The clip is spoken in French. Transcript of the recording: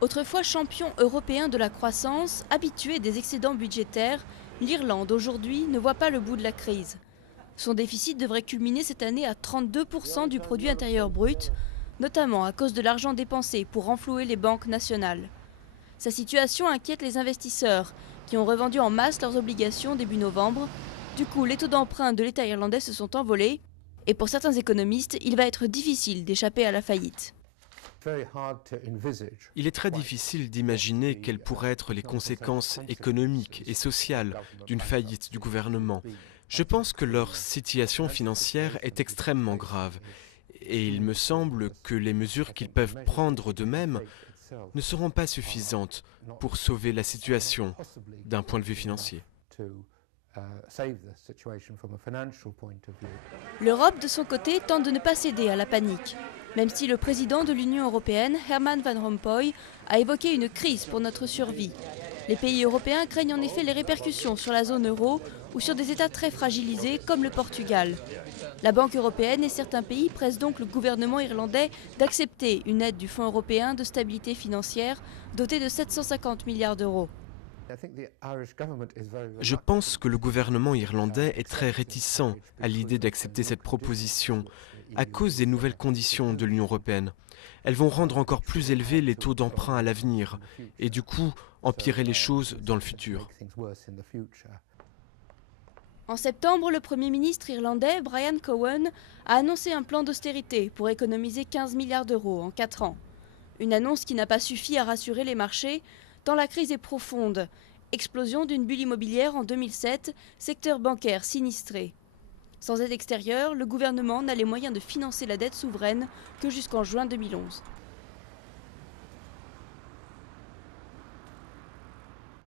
Autrefois champion européen de la croissance, habitué des excédents budgétaires, l'Irlande aujourd'hui ne voit pas le bout de la crise. Son déficit devrait culminer cette année à 32% du produit intérieur brut, notamment à cause de l'argent dépensé pour renflouer les banques nationales. Sa situation inquiète les investisseurs, qui ont revendu en masse leurs obligations début novembre. Du coup, les taux d'emprunt de l'État irlandais se sont envolés, et pour certains économistes, il va être difficile d'échapper à la faillite. Il est très difficile d'imaginer quelles pourraient être les conséquences économiques et sociales d'une faillite du gouvernement. Je pense que leur situation financière est extrêmement grave et il me semble que les mesures qu'ils peuvent prendre d'eux-mêmes ne seront pas suffisantes pour sauver la situation d'un point de vue financier. L'Europe, de son côté, tente de ne pas céder à la panique, même si le président de l'Union européenne, Herman Van Rompuy, a évoqué une crise pour notre survie. Les pays européens craignent en effet les répercussions sur la zone euro ou sur des États très fragilisés comme le Portugal. La Banque européenne et certains pays pressent donc le gouvernement irlandais d'accepter une aide du Fonds européen de stabilité financière doté de 750 milliards d'euros. Je pense que le gouvernement irlandais est très réticent à l'idée d'accepter cette proposition à cause des nouvelles conditions de l'Union européenne. Elles vont rendre encore plus élevés les taux d'emprunt à l'avenir et du coup empirer les choses dans le futur. En septembre, le Premier ministre irlandais, Brian Cowen, a annoncé un plan d'austérité pour économiser 15 milliards d'euros en 4 ans. Une annonce qui n'a pas suffi à rassurer les marchés, tant la crise est profonde. Explosion d'une bulle immobilière en 2007, secteur bancaire sinistré. Sans aide extérieure, le gouvernement n'a les moyens de financer la dette souveraine que jusqu'en juin 2011.